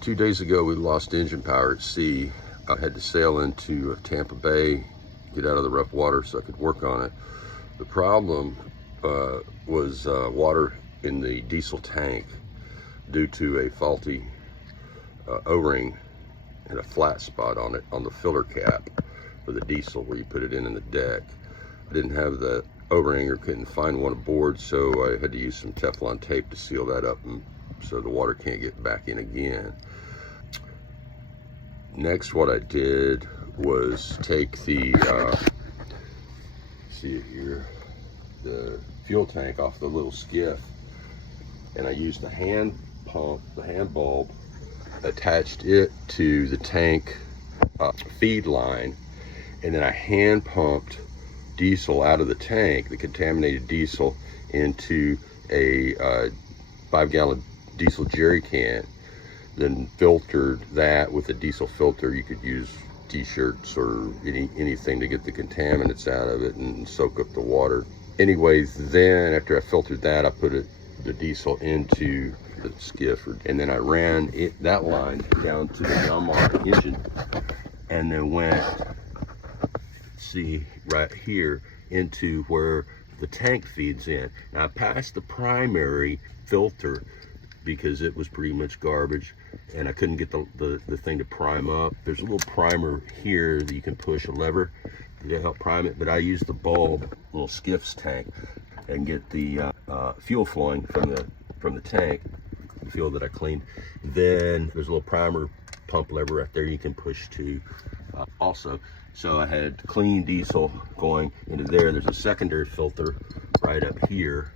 2 days ago, we lost engine power at sea. I had to sail into Tampa Bay, get out of the rough water so I could work on it. The problem was water in the diesel tank due to a faulty O-ring and a flat spot on it on the filler cap for the diesel where you put it in the deck. I didn't have the O-ring or couldn't find one aboard, so I had to use some Teflon tape to seal that up and so the water can't get back in again. Next, what I did was take the see it here, the fuel tank off the little skiff, and I used the hand pump, the hand bulb, attached it to the tank feed line, and then I hand pumped diesel out of the tank, the contaminated diesel, into a 5-gallon diesel jerry can, then filtered that with a diesel filter. You could use t-shirts or anything to get the contaminants out of it and soak up the water. Anyways, then after I filtered that, I put the diesel into the skiff, and then I ran that line down to the Yanmar engine, and then went, see right here, into where the tank feeds in. Now I passed the primary filter because it was pretty much garbage and I couldn't get the thing to prime up. There's a little primer here that you can push a lever to help prime it, but I used the bulb, little skiff's tank, and get the fuel flowing from the tank, the fuel that I cleaned. Then there's a little primer pump lever right there you can push to also. So I had clean diesel going into there. There's a secondary filter right up here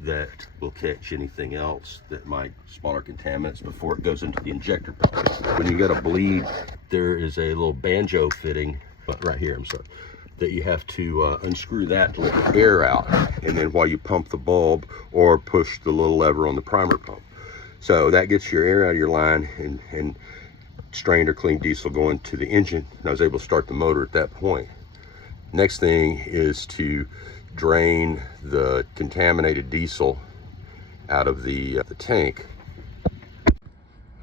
that will catch anything else that might, smaller contaminants, before it goes into the injector pump. When you got a bleed, there is a little banjo fitting right here, I'm sorry, that you have to unscrew that to let the air out, and then while you pump the bulb or push the little lever on the primer pump. So that gets your air out of your line and strained or clean diesel going to the engine, and I was able to start the motor at that point. Next thing is to drain the contaminated diesel out of the tank.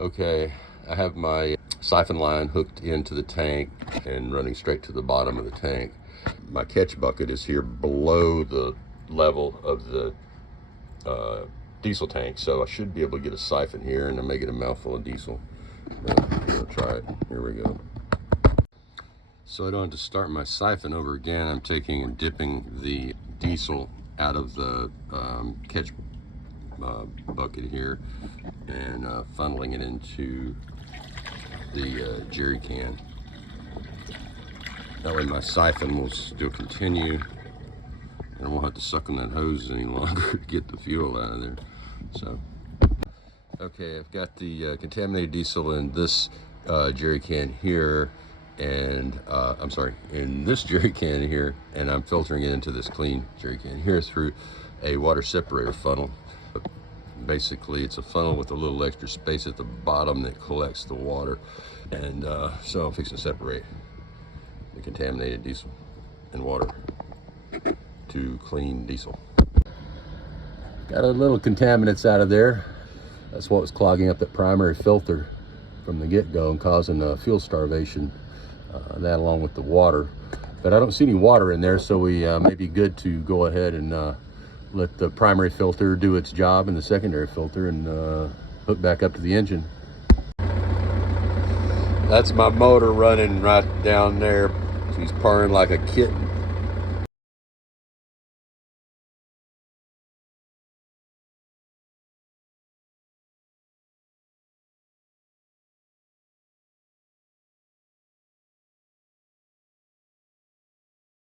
Okay, I have my siphon line hooked into the tank and running straight to the bottom of the tank. My catch bucket is here below the level of the diesel tank, so I should be able to get a siphon here, and I may get a mouthful of diesel. I'll try it. Here we go. So I don't have to start my siphon over again. I'm taking and dipping the diesel out of the catch bucket here and funneling it into the jerry can. That way my siphon will still continue, and I won't have to suck on that hose any longer to get the fuel out of there. So, okay, I've got the contaminated diesel in this jerry can here, and I'm sorry, in this jerry can here, and I'm filtering it into this clean jerry can here through a water separator funnel. Basically, it's a funnel with a little extra space at the bottom that collects the water, and so I'm fixing to separate the contaminated diesel and water to clean diesel. Got a little contaminants out of there. That's what was clogging up that primary filter from the get-go and causing fuel starvation, that along with the water. But I don't see any water in there, so we may be good to go ahead and let the primary filter do its job and the secondary filter, and hook back up to the engine. That's my motor running right down there. She's purring like a kitten.